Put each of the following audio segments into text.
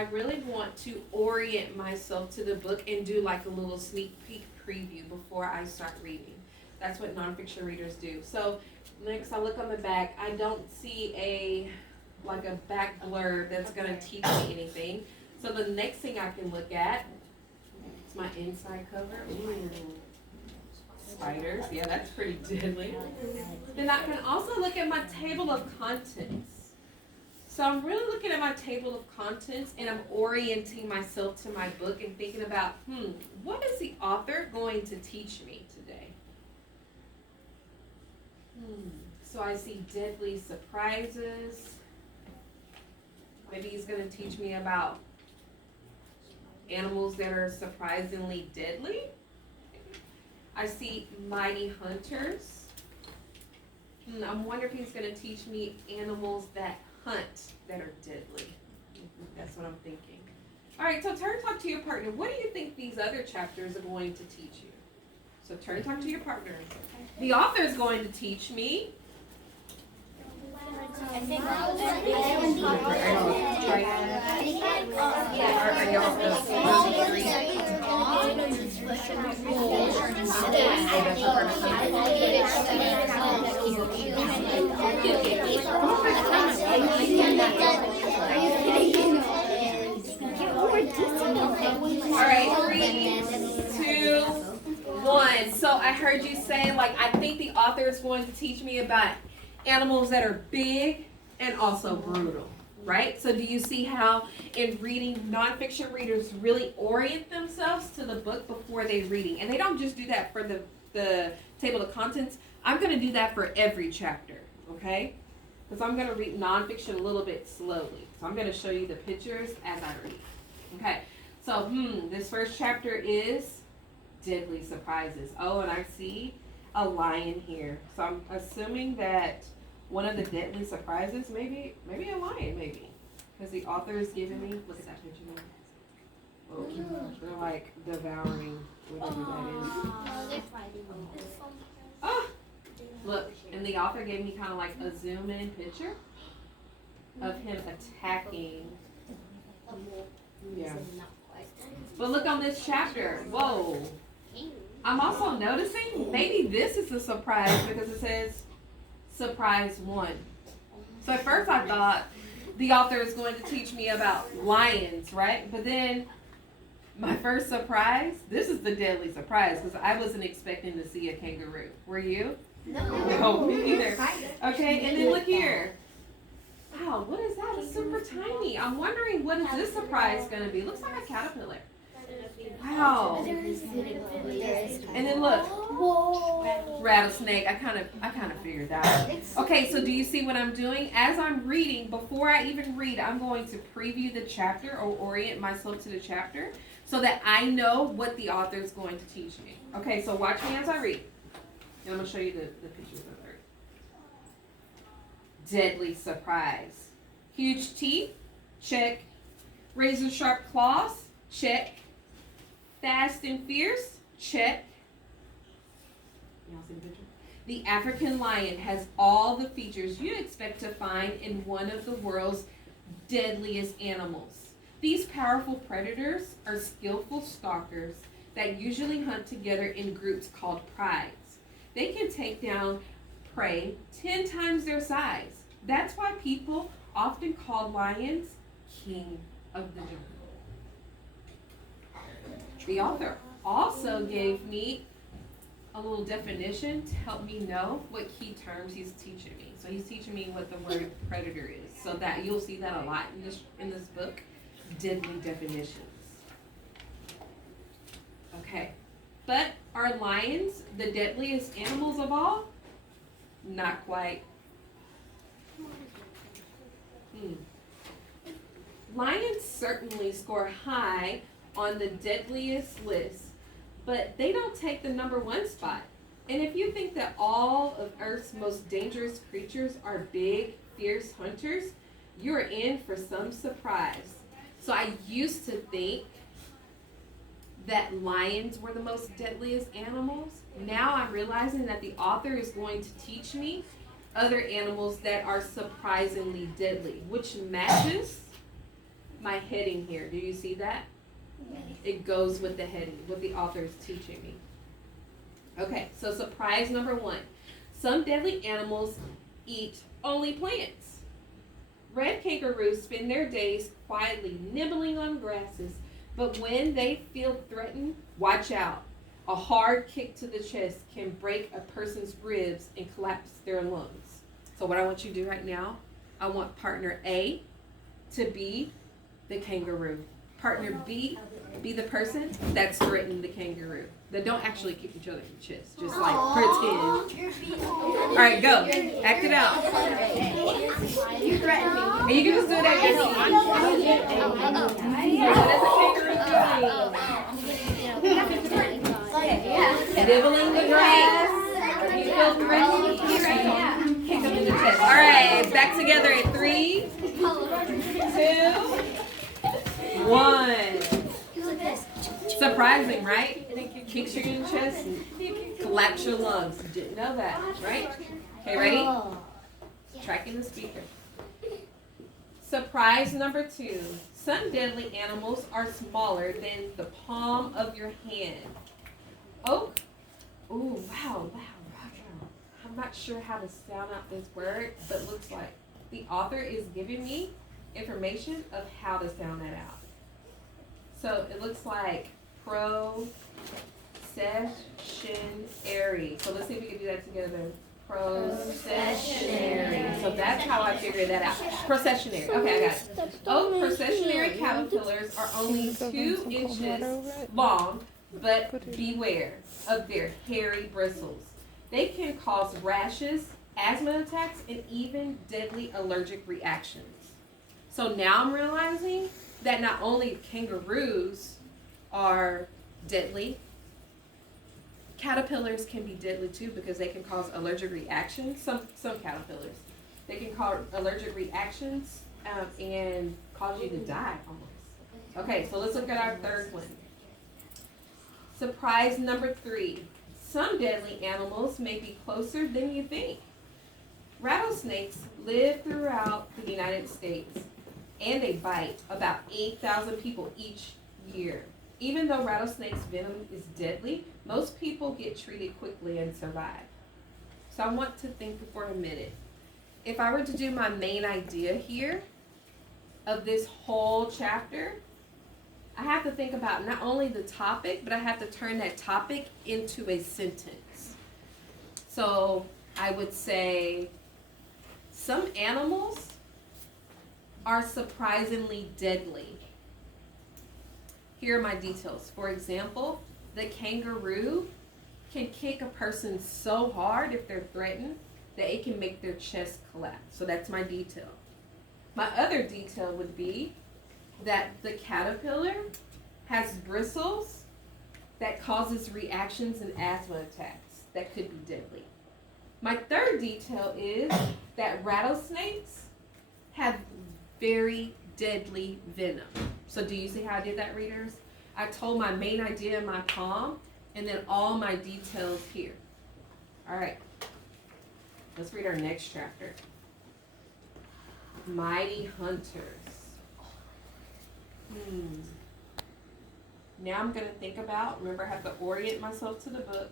I really want to orient myself to the book and do like a little sneak peek preview before I start reading. That's what nonfiction readers do. So next I look on the back, I don't see a back blurb that's gonna teach me anything. So the next thing I can look at is my inside cover. Ooh. Spiders, yeah, that's pretty deadly. Then I can also look at my table of contents. So I'm really looking at my table of contents and I'm orienting myself to my book and thinking about, what is the author going to teach me today? So I see deadly surprises. Maybe he's going to teach me about animals that are surprisingly deadly. I see mighty hunters. I'm wondering if he's going to teach me animals that hunt that are deadly. That's what I'm thinking. All right, so turn and talk to your partner. What do you think these other chapters are going to teach you? So turn and talk to your partner. The author is going to teach me. I think all right, 3, 2, 1. So I heard you say, I think the author is going to teach me about animals that are big and also brutal, right? So do you see how in reading, nonfiction readers really orient themselves to the book before they're reading? And they don't just do that for the table of contents. I'm going to do that for every chapter, okay? Because I'm going to read nonfiction a little bit slowly. So I'm going to show you the pictures as I read. Okay, so this first chapter is Deadly Surprises. Oh, and I see a lion here. So I'm assuming that one of the deadly surprises, maybe a lion, maybe. Because the author is giving me, look at that picture there. Oh, they're like devouring whatever that is. Oh, look, and the author gave me kind of like a zoom in picture of him attacking. Yeah. But look on this chapter. Whoa. I'm also noticing maybe this is a surprise because it says surprise 1. So at first I thought the author is going to teach me about lions, right? But then my first surprise, this is the deadly surprise because I wasn't expecting to see a kangaroo. Were you? No, me either. Okay, and then look here. Wow, what is that? It's super tiny. I'm wondering what is this surprise going to be? Looks like a caterpillar. Wow. And then look, rattlesnake. I kind of figured that out. Okay, so do you see what I'm doing? As I'm reading, before I even read, I'm going to preview the chapter or orient myself to the chapter so that I know what the author is going to teach me. Okay, so watch me as I read. And I'm going to show you the pictures of her. Deadly surprise. Huge teeth, check. Razor sharp claws, check. Fast and fierce, check. Y'all see the picture? The African lion has all the features you'd expect to find in one of the world's deadliest animals. These powerful predators are skillful stalkers that usually hunt together in groups called prides. They can take down prey 10 times their size. That's why people often call lions king of the jungle. The author also gave me a little definition to help me know what key terms he's teaching me. So he's teaching me what the word predator is. So that you'll see that a lot in this book. Deadly definitions. Okay. But are lions the deadliest animals of all? Not quite. Lions certainly score high on the deadliest list, but they don't take the number 1 spot. And if you think that all of Earth's most dangerous creatures are big, fierce hunters, you're in for some surprise. So I used to think that lions were the most deadliest animals. Now I'm realizing that the author is going to teach me other animals that are surprisingly deadly, which matches my heading here. Do you see that? It goes with the heading, what the author is teaching me. Okay, so surprise number 1. Some deadly animals eat only plants. Red kangaroos spend their days quietly nibbling on grasses, but when they feel threatened, watch out. A hard kick to the chest can break a person's ribs and collapse their lungs. So what I want you to do right now, I want partner A to be the kangaroo. Partner B, be the person that's threatening the kangaroo. They don't actually kick each other in the chest, just like pretend. All right, go. Act it out. You threaten me. And you can just do it at your seat. What is the kangaroo doing? Nibbling the grass. You feel threatened? Kick them in the chest. All right, back together in 3, 2, 1. Surprising, right? Kicks you in the chest and collapse your lungs. You didn't know that, right? Okay, ready? Tracking the speaker. Surprise number 2. Some deadly animals are smaller than the palm of your hand. Oak. Ooh, wow. I'm not sure how to sound out this word, but looks like the author is giving me information of how to sound that out. So it looks like processionary. So let's see if we can do that together. Processionary. So that's how I figured that out. Processionary. Okay, I got it. Oak processionary caterpillars are only 2 inches long, but beware of their hairy bristles. They can cause rashes, asthma attacks, and even deadly allergic reactions. So now I'm realizing that not only kangaroos are deadly, caterpillars can be deadly too because they can cause allergic reactions. Some caterpillars, they can cause allergic reactions and cause you to die almost. Okay, so let's look at our third one. Surprise number 3. Some deadly animals may be closer than you think. Rattlesnakes live throughout the United States, and they bite about 8,000 people each year. Even though rattlesnake's venom is deadly, most people get treated quickly and survive. So I want to think for a minute. If I were to do my main idea here of this whole chapter, I have to think about not only the topic, but I have to turn that topic into a sentence. So I would say some animals are surprisingly deadly. Here are my details. For example, the kangaroo can kick a person so hard if they're threatened that it can make their chest collapse. So that's my detail. My other detail would be that the caterpillar has bristles that causes reactions and asthma attacks that could be deadly. My third detail is that rattlesnakes have very deadly venom. So do you see how I did that, readers? I told my main idea in my palm and then all my details here. All right, let's read our next chapter. Mighty hunters. Now I'm going to think about, remember I have to orient myself to the book.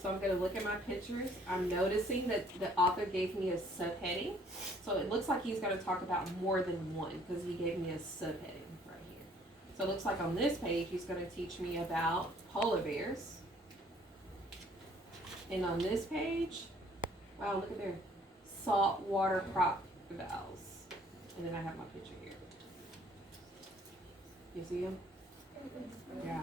So I'm going to look at my pictures. I'm noticing that the author gave me a subheading. So it looks like he's going to talk about more than one because he gave me a subheading right here. So it looks like on this page he's going to teach me about polar bears. And on this page, wow, look at there, saltwater crocodiles. And then I have my picture here. You see them? Yeah.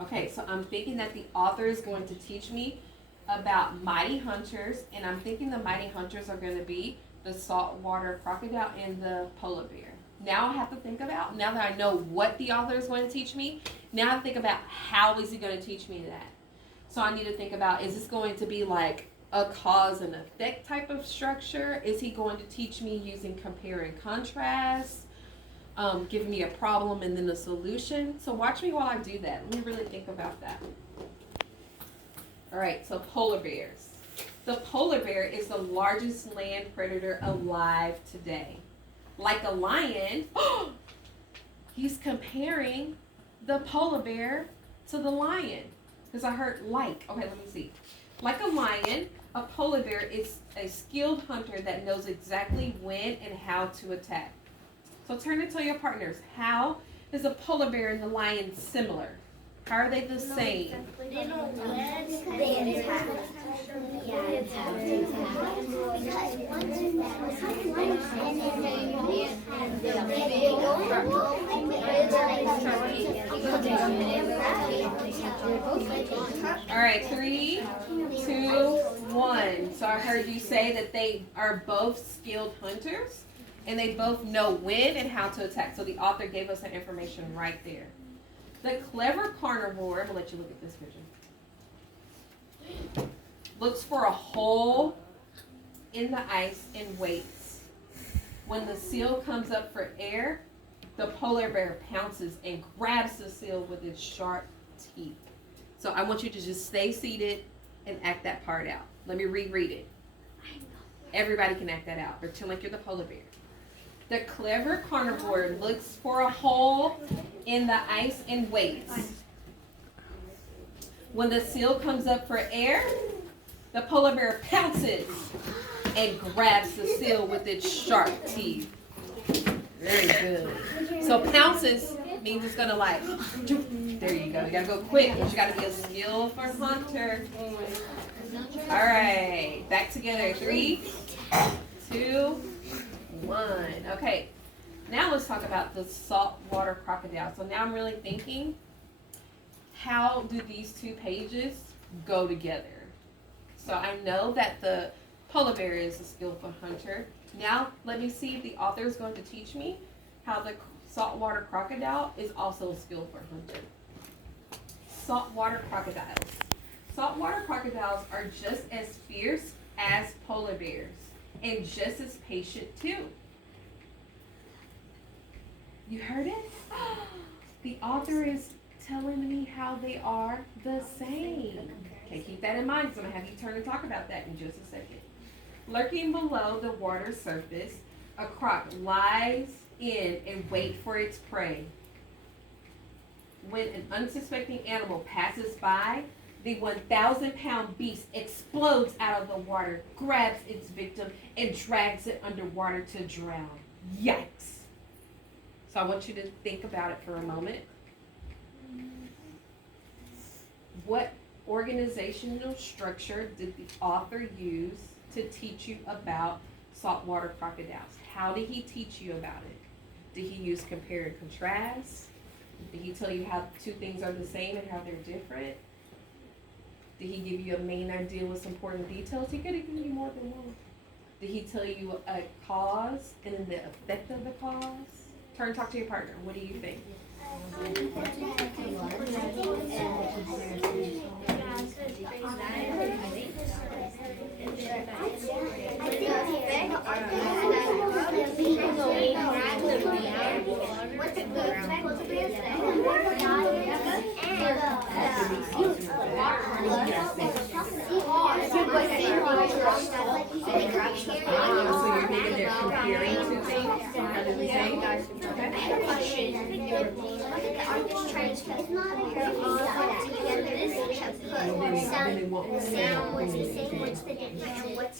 Okay, so I'm thinking that the author is going to teach me about mighty hunters, and I'm thinking the mighty hunters are going to be the saltwater crocodile and the polar bear. Now I have to think about, now that I know what the author is going to teach me, now I have to think about how is he going to teach me that. So I need to think about, is this going to be like a cause and effect type of structure? Is he going to teach me using compare and contrast? Give me a problem and then a solution. So watch me while I do that. Let me really think about that. All right, so polar bears. The polar bear is the largest land predator alive today. Like a lion, he's comparing the polar bear to the lion. Because I heard like. Okay, let me see. Like a lion, a polar bear is a skilled hunter that knows exactly when and how to attack. So turn to tell your partners, how is a polar bear and the lion similar? How are they the same? They know when they attack. All right, 3, 2, 1. So I heard you say that they are both skilled hunters and they both know when and how to attack. So the author gave us that information right there. The clever carnivore, I'm going to let you look at this picture, looks for a hole in the ice and waits. When the seal comes up for air, the polar bear pounces and grabs the seal with its sharp teeth. So I want you to just stay seated and act that part out. Let me reread it. Everybody can act that out. Pretend like you're the polar bear. The clever carnivore looks for a hole in the ice and waits. When the seal comes up for air, the polar bear pounces and grabs the seal with its sharp teeth. Very good. So pounces means it's gonna like, there you go. You gotta go quick, but you gotta be a skillful hunter. All right, back together. 3, 2, 1. Okay, now let's talk about the saltwater crocodile. So now I'm really thinking, how do these two pages go together? So I know that the polar bear is a skillful hunter. Now let me see if the author is going to teach me how the saltwater crocodile is also a skillful hunter. Saltwater crocodiles. Saltwater crocodiles are just as fierce as polar bears and just as patient too. You heard it? The author is telling me how they are the same. Okay, keep that in mind because I'm going to have you turn and talk about that in just a second. Lurking below the water surface, a croc lies in and waits for its prey. When an unsuspecting animal passes by, the 1,000-pound beast explodes out of the water, grabs its victim, and drags it underwater to drown. Yikes. So I want you to think about it for a moment. What organizational structure did the author use to teach you about saltwater crocodiles? How did he teach you about it? Did he use compare and contrast? Did he tell you how two things are the same and how they're different? Did he give you a main idea with some important details? He could have given you more than one. Did he tell you a cause and then the effect of the cause? Turn and talk to your partner. What do you think? So you're thinking they're comparing two things? Are they the same?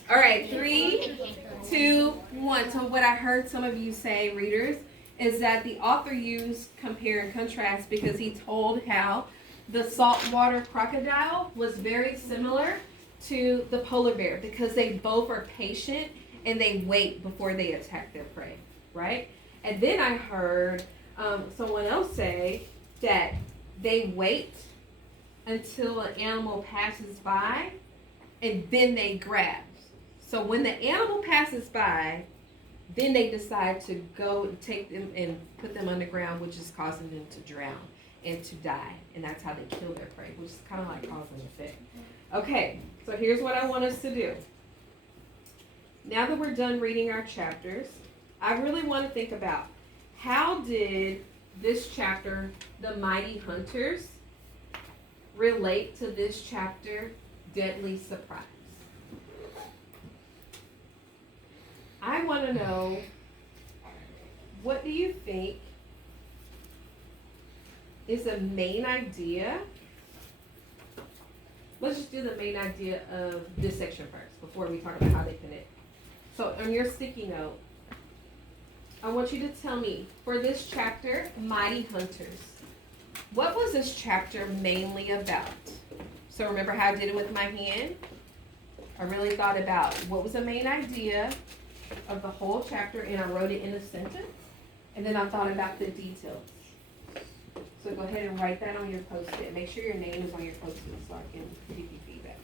All right, 3, 2, 1. So what I heard some of you say, readers, is that the author used compare and contrast because he told how the saltwater crocodile was very similar to the polar bear because they both are patient and they wait before they attack their prey, right? And then I heard someone else say that they wait until an animal passes by and then they grab. So when the animal passes by, then they decide to go and take them and put them underground, which is causing them to drown and to die. And that's how they kill their prey, which is kind of like cause and effect. Okay, so here's what I want us to do. Now that we're done reading our chapters, I really want to think about how did this chapter, The Mighty Hunters, relate to this chapter, Deadly Surprise? I want to know, what do you think is the main idea. Let's just do the main idea of this section first before we talk about how they connect. So on your sticky note, I want you to tell me, for this chapter, Mighty Hunters, what was this chapter mainly about? So remember how I did it with my hand? I really thought about what was the main idea of the whole chapter, and I wrote it in a sentence, and then I thought about the details. So go ahead and write that on your Post-it. Make sure your name is on your Post-it so I can give you feedback.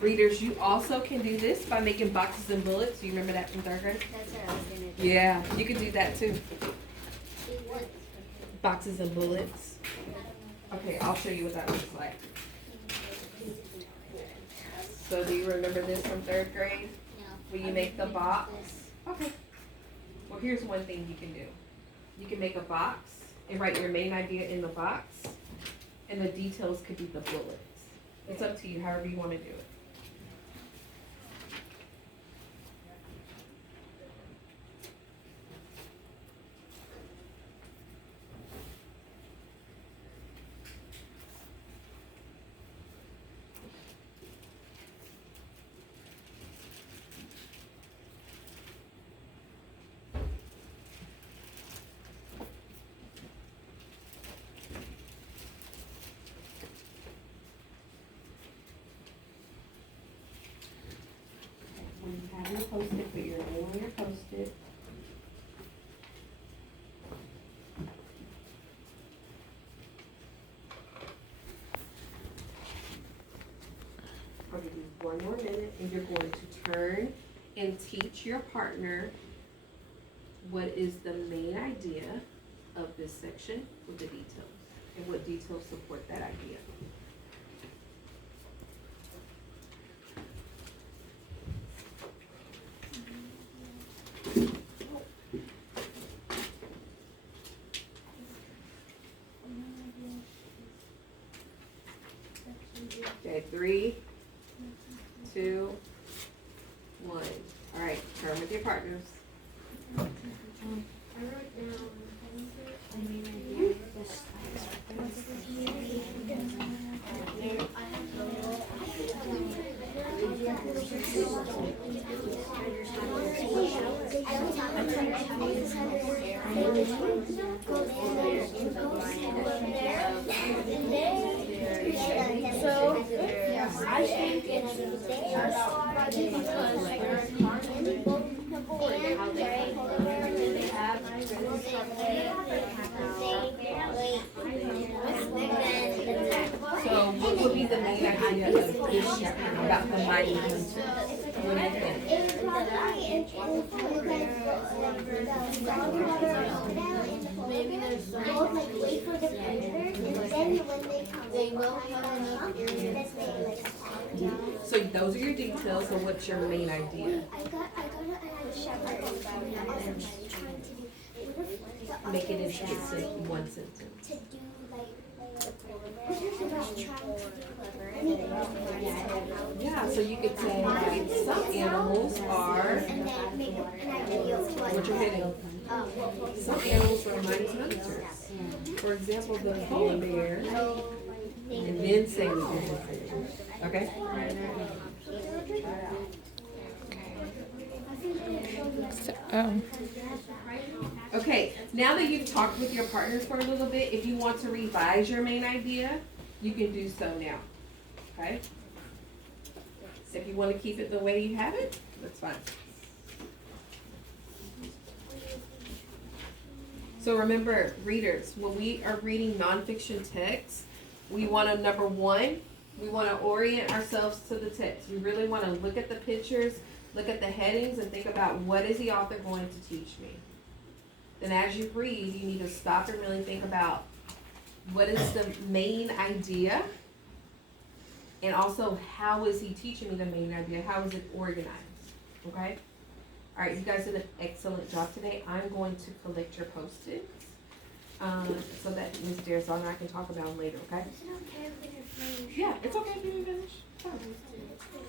Readers, you also can do this by making boxes and bullets. Do you remember that from 3rd grade? That's what I was gonna do. Yeah, you can do that too. Boxes and bullets. Okay, I'll show you what that looks like. So do you remember this from 3rd grade? No. Will you make the box? Okay. Well, here's one thing you can do. You can make a box and write your main idea in the box, and the details could be the bullets. It's up to you, however you want to do it. When you have your Post-it, put your name on your Post-it. I'll give you one more minute, and you're going to turn and teach your partner what is the main idea of this section with the details, and what details support that idea. Okay, 3, 2, 1. All right, turn with your partners. I wrote down. So I think it's because they're So what would be the main idea of this chapter about the mighty hunters? What do you think? Maybe there's some. Wait for the predator, and then when they come, they will come So those are your details. So what's your main idea? I got a shepherd. Make it into one sentence. To do like Yeah, so you could say like, some animals are. and then make an idea of what. What you're hitting. Some animals are mighty hunters. For example, the polar bear, and then say the different thing. Okay? Okay, now that you've talked with your partners for a little bit, if you want to revise your main idea, you can do so now. Okay? So if you want to keep it the way you have it, that's fine. So remember, readers, when we are reading nonfiction text, we want to, number one, we want to orient ourselves to the text. We really want to look at the pictures, look at the headings, and think about what is the author going to teach me. Then as you read, you need to stop and really think about what is the main idea, and also how is he teaching me the main idea? How is it organized? Okay? All right, you guys did an excellent job today. I'm going to collect your Post-its so that Ms. Darazon and I can talk about them later, okay? Is it okay if we just finish? Yeah, it's okay if you finish. Fine.